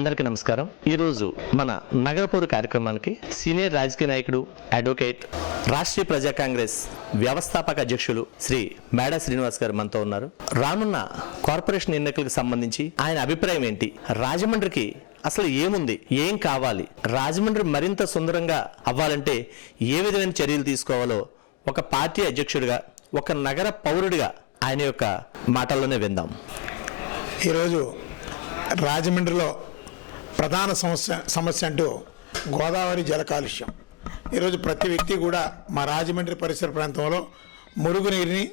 అందరికీ నమస్కారం. ఈరోజు మన నగరపూర్ కార్యక్రమానికి సీనియర్ రాజకీయ నాయకుడు అడ్వకేట్ రాష్ట్రీయ ప్రజా కాంగ్రెస్ వ్యవస్థాపక అధ్యక్షులు శ్రీ మేడా శ్రీనివాస్ గారు మనతో ఉన్నారు. రానున్న కార్పొరేషన్ ఎన్నికలకు సంబంధించి ఆయన అభిప్రాయం ఏంటి? రాజమండ్రికి అసలు ఏముంది? ఏం కావాలి? రాజమండ్రి మరింత సుందరంగా అవ్వాలంటే ఏ విధమైన చర్యలు తీసుకోవాలో ఒక పార్టీ అధ్యక్షుడిగా ఒక నగర పౌరుడిగా ఆయన యొక్క మాటల్లోనే విందాం. ఈరోజు రాజమండ్రిలో ప్రధాన సమస్య సమస్య అంటూ గోదావరి జల కాలుష్యం. ఈరోజు ప్రతి వ్యక్తి కూడా మా రాజమండ్రి పరిసర ప్రాంతంలో మురుగునీరుని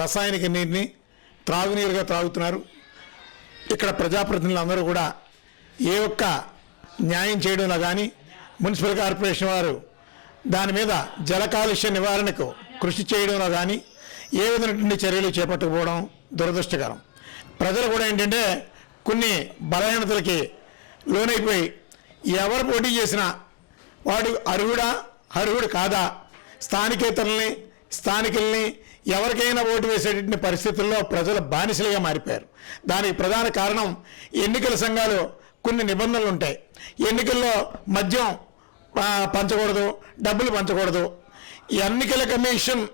రసాయనిక నీరుని త్రాగునీరుగా త్రాగుతున్నారు. ఇక్కడ ప్రజాప్రతినిధులు అందరూ కూడా ఏ ఒక్క న్యాయం చేయడంలో కానీ మున్సిపల్ కార్పొరేషన్ వారు దాని మీద జల కాలుష్య నివారణకు కృషి చేయడంలో కానీ ఏ విధమైనటువంటి చర్యలు చేపట్టకపోవడం దురదృష్టకరం. ప్రజలు కూడా ఏంటంటే కొన్ని బలహీనతలకి లోనైపోయి ఎవరు పోటీ చేసినా వాడు అర్హుడా అర్హుడు కాదా? స్థానికేతరుల్ని స్థానికుల్ని ఎవరికైనా ఓటు వేసేటువంటి పరిస్థితుల్లో ప్రజలు బానిసలుగా మారిపోయారు. దానికి ప్రధాన కారణం ఎన్నికల సంఘాలు కొన్ని నిబంధనలు ఉంటాయి. ఎన్నికల్లో మద్యం పంచకూడదు డబ్బులు పంచకూడదు. ఎన్నికల కమిషన్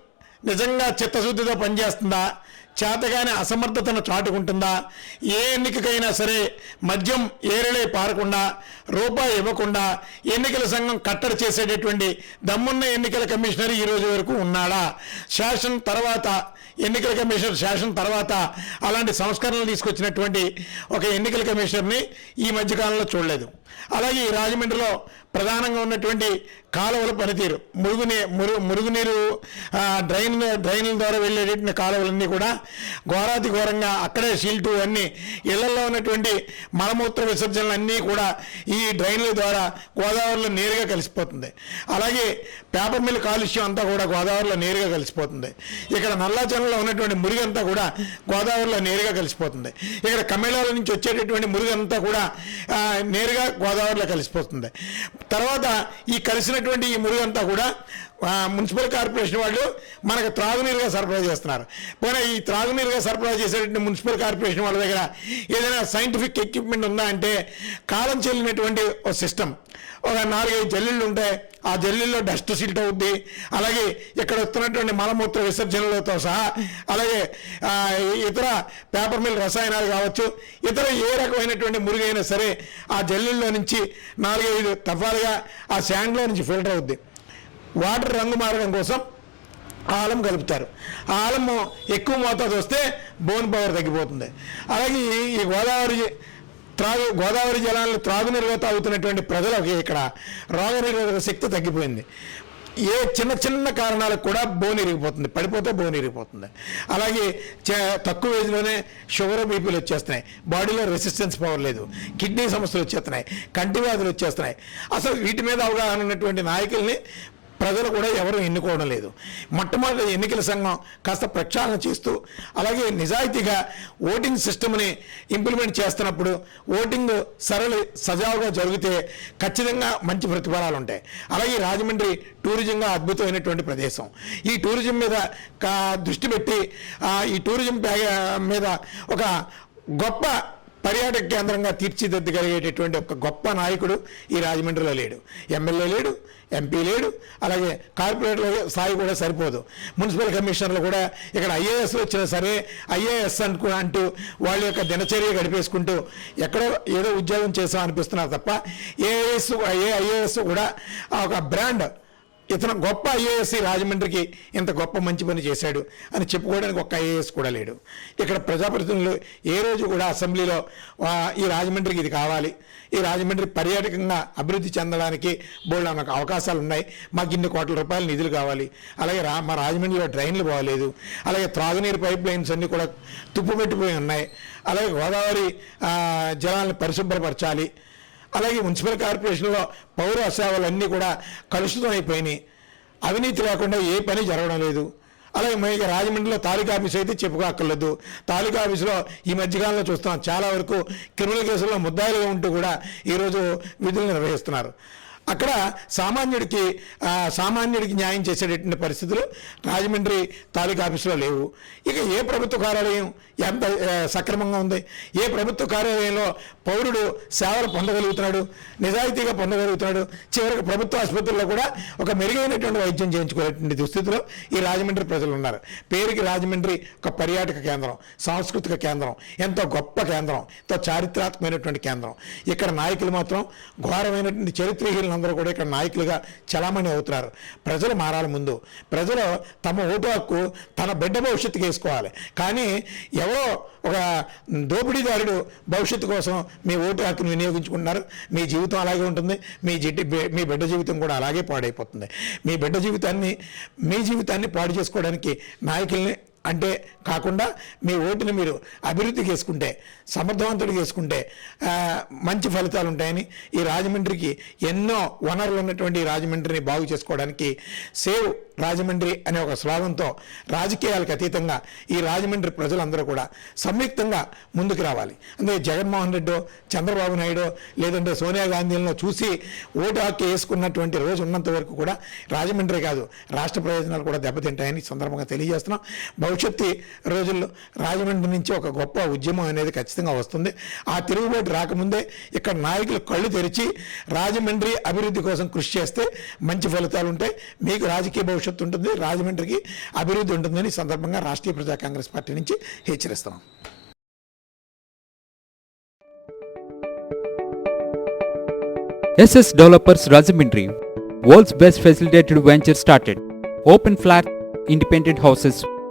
నిజంగా చిత్తశుద్ధితో పనిచేస్తుందా? చేతగానే అసమర్థతను చాటుకుంటుందా? ఏ ఎన్నికకైనా సరే మద్యం ఏరలే పారకుండా రూపాయి ఇవ్వకుండా ఎన్నికల సంఘం కట్టడి చేసేటటువంటి దమ్మున్న ఎన్నికల కమిషనర్ ఈ రోజు వరకు ఉన్నాడా? శాసనం తర్వాత ఎన్నికల కమిషనర్ శాసనం తర్వాత అలాంటి సంస్కరణలు తీసుకొచ్చినటువంటి ఒక ఎన్నికల కమిషనర్ని ఈ మధ్యకాలంలో చూడలేదు. అలాగే ఈ రాజమండ్రిలో ప్రధానంగా ఉన్నటువంటి కాలువల పనితీరు. మురుగునీ మురుగు మురుగునీరు డ్రైన్ డ్రైన్ల ద్వారా వెళ్ళేటువంటి కాలువలన్నీ కూడా ఘోరాతి ఘోరంగా అక్కడే సీల్టు అన్నీ ఇళ్ళలో ఉన్నటువంటి మలమూత్ర విసర్జనలు అన్నీ కూడా ఈ డ్రైన్ల ద్వారా గోదావరిలో నేరుగా కలిసిపోతుంది. అలాగే పేపర్ మిల్ కాలుష్యం అంతా కూడా గోదావరిలో నేరుగా కలిసిపోతుంది. ఇక్కడ నల్లాచలంలో ఉన్నటువంటి మురుగు అంతా కూడా గోదావరిలో నేరుగా కలిసిపోతుంది. ఇక్కడ కమిళాల నుంచి వచ్చేటటువంటి మురుగు అంతా కూడా నేరుగా గోదావరిలో కలిసిపోతుంది. తర్వాత ఈ కలిసినటువంటి ఈ మురుగు అంతా కూడా మున్సిపల్ కార్పొరేషన్ వాళ్ళు మనకు త్రాగునీరుగా సరఫరా చేస్తున్నారు. పోనీ ఈ త్రాగునీరుగా సరఫరా చేసేటువంటి మున్సిపల్ కార్పొరేషన్ వాళ్ళ దగ్గర ఏదైనా సైంటిఫిక్ ఎక్విప్మెంట్ ఉందా అంటే కాలం చెల్లినటువంటి ఒక సిస్టమ్. ఒక నాలుగైదు జల్లీళ్ళు ఉంటాయి ఆ జల్లీల్లో డస్ట్ సిల్ట్ అవుద్ది. అలాగే ఇక్కడ వస్తున్నటువంటి మలమూత్ర విసర్జనలతో సహా అలాగే ఇతర పేపర్ మిల్ రసాయనాలు కావచ్చు ఇతర ఏ రకమైనటువంటి మురుగైనా సరే ఆ జల్లీల్లో నుంచి నాలుగైదు తఫాలుగా ఆ శాండ్లో నుంచి ఫిల్టర్ అవుద్ది. వాటర్ రంగు మారడం కోసం ఆలం కలుపుతారు. ఆ ఆలము ఎక్కువ మోతాదు వస్తే బోన్ పవర్ తగ్గిపోతుంది. అలాగే ఈ గోదావరి త్రాగు గోదావరి జలాలను త్రాగునీరుగా తాగుతున్నటువంటి ప్రజలకి ఇక్కడ రోగనిరోధక శక్తి తగ్గిపోయింది. ఏ చిన్న చిన్న కారణాలకు కూడా బోన్ ఇరిగిపోతుంది పడిపోతే బోన్ ఇరిగిపోతుంది అలాగే చ- తక్కువ ఏజ్లోనే షుగర్ బీపీలు వచ్చేస్తున్నాయి. బాడీలో రెసిస్టెన్స్ పవర్ లేదు. కిడ్నీ సమస్యలు వచ్చేస్తున్నాయి. కంటి వ్యాధులు వచ్చేస్తున్నాయి. అసలు వీటి మీద అవగాహన ఉన్నటువంటి నాయకుల్ని ప్రజలు కూడా ఎవరు ఎన్నుకోవడం లేదు. మొట్టమొదటి ఎన్నికల సంఘం కాస్త ప్రక్షాళన చేస్తూ అలాగే నిజాయితీగా ఓటింగ్ సిస్టమ్ని ఇంప్లిమెంట్ చేస్తున్నప్పుడు ఓటింగ్ సరళ సజావుగా జరిగితే ఖచ్చితంగా మంచి ప్రతిఫలాలు ఉంటాయి. అలాగే రాజమండ్రి టూరిజంగా అద్భుతమైనటువంటి ప్రదేశం. ఈ టూరిజం మీద దృష్టి పెట్టి ఈ టూరిజం మీద ఒక గొప్ప పర్యాటక కేంద్రంగా తీర్చిదిద్దగలిగేటటువంటి ఒక గొప్ప నాయకుడు ఈ రాజమండ్రిలో లేడు. ఎమ్మెల్యే లేడు ఎంపీ లేడు అలాగే కార్పొరేటర్ స్థాయి కూడా సరిపోదు. మున్సిపల్ కమిషనర్లు కూడా ఇక్కడ ఐఏఎస్ వచ్చినా సరే ఐఏఎస్ అనుకు అంటూ వాళ్ళ యొక్క దినచర్య గడిపేసుకుంటూ ఎక్కడో ఏదో ఉద్యోగం చేసాం అనిపిస్తున్నారు తప్ప ఏఐఎస్ ఏ ఐఏఎస్ కూడా ఒక బ్రాండ్ ఇతను గొప్ప ఐఏఎస్ రాజమండ్రికి ఇంత గొప్ప మంచి పని చేశాడు అని చెప్పుకోవడానికి ఒక్క ఐఏఎస్ కూడా లేడు. ఇక్కడ ప్రజాప్రతినిధులు ఏ రోజు కూడా అసెంబ్లీలో ఈ రాజమండ్రికి ఇది కావాలి ఈ రాజమండ్రి పర్యాటకంగా అభివృద్ధి చెందడానికి బోల్డ్ మనకు అవకాశాలు ఉన్నాయి మాకు ఇన్ని కోట్ల రూపాయల నిధులు కావాలి అలాగే రా మా రాజమండ్రిలో డ్రైన్లు బాగలేదు అలాగే త్రాగునీరు పైప్ లైన్స్ అన్నీ కూడా తుప్పు పెట్టిపోయి ఉన్నాయి అలాగే గోదావరి జలాలను పరిశుభ్రపరచాలి అలాగే మున్సిపల్ కార్పొరేషన్లో పౌర సేవలన్నీ కూడా కలుషితం అయిపోయినాయి. అవినీతి లేకుండా ఏ పని జరగడం లేదు. అలాగే మనకి రాజమండ్రిలో తాలూకా ఆఫీస్ అయితే చెప్పుకోక్కర్లేదు. తాలూకా ఆఫీసులో ఈ మధ్యకాలంలో చూస్తున్నాం చాలా వరకు క్రిమినల్ కేసుల్లో ముద్దాయిలుగా ఉంటూ కూడా ఈరోజు విధులు నిర్వహిస్తున్నారు. అక్కడ సామాన్యుడికి సామాన్యుడికి న్యాయం చేసేటటువంటి పరిస్థితులు రాజమండ్రి తాలూకా ఆఫీసులో లేవు. ఇక ఏ ప్రభుత్వ కార్యాలయం ఎంత సక్రమంగా ఉంది? ఏ ప్రభుత్వ కార్యాలయంలో పౌరుడు సేవలు పొందగలుగుతున్నాడు? నిజాయితీగా పొందగలుగుతున్నాడు? చివరికి ప్రభుత్వ ఆసుపత్రుల్లో కూడా ఒక మెరుగైనటువంటి వైద్యం చేయించుకునేటువంటి దుస్థితిలో ఈ రాజమండ్రి ప్రజలు ఉన్నారు. పేరుకి రాజమండ్రి ఒక పర్యాటక కేంద్రం సాంస్కృతిక కేంద్రం ఎంతో గొప్ప కేంద్రం ఎంతో చారిత్రాత్మకమైనటువంటి కేంద్రం. ఇక్కడ నాయకులు మాత్రం ఘోరమైనటువంటి చరిత్రహీనులందరూ కూడా ఇక్కడ నాయకులుగా చలామణి అవుతున్నారు. ప్రజలు మారాలి ముందు. ప్రజలు తమ ఓటు హక్కు తన బిడ్డ భవిష్యత్తుకి వేసుకోవాలి. కానీ ఎవరో ఒక దోపిడీదారుడు భవిష్యత్తు కోసం మీ ఓటు హక్కును వినియోగించుకుంటున్నారు. మీ జీవితం అలాగే ఉంటుంది. మీ జిడ్డి మీ బిడ్డ జీవితం కూడా అలాగే పాడైపోతుంది. మీ బిడ్డ జీవితాన్ని మీ జీవితాన్ని పాడు చేసుకోవడానికి నాయకుల్ని అంటే కాకుండా మీ ఓటుని మీరు అభివృద్ధి చేసుకుంటే సమర్థవంతుడు చేసుకుంటే మంచి ఫలితాలు ఉంటాయని ఈ రాజమండ్రికి ఎన్నో వనరులు ఉన్నటువంటి రాజమండ్రిని బాగు చేసుకోవడానికి సేవ్ రాజమండ్రి అనే ఒక స్లోగన్తో రాజకీయాలకు అతీతంగా ఈ రాజమండ్రి ప్రజలందరూ కూడా సంయుక్తంగా ముందుకు రావాలి. అందుకే జగన్మోహన్ రెడ్డో చంద్రబాబు నాయుడు లేదంటే సోనియా గాంధీలను చూసి ఓటు హక్కు వేసుకున్నటువంటి రోజు ఉన్నంత వరకు కూడా రాజమండ్రి కాదు రాష్ట్ర ప్రయోజనాలు కూడా దెబ్బతింటాయని సందర్భంగా తెలియజేస్తున్నాం. భవిష్యత్తు రోజుల్లో రాజమండ్రి నుంచి ఒక గొప్ప ఉద్యమం అనేది ఖచ్చితంగా వస్తుంది. ఆ తిరుగుబాటు రాకముందే ఇక్కడ నాయకులు కళ్ళు తెరిచి రాజమండ్రి అభివృద్ధి కోసం కృషి చేస్తే మంచి ఫలితాలు ఉంటాయి. మీకు రాజకీయ భవిష్యత్తు ఉంటుంది. రాజమండ్రికి అభివృద్ధి ఉంటుందని సందర్భంగా రాష్ట్రీయ ప్రజా కాంగ్రెస్ పార్టీ నుంచి హెచ్చరిస్తున్నాం. SS Developers Rajahmundry world's best facilitated venture started. Open flat, independent houses,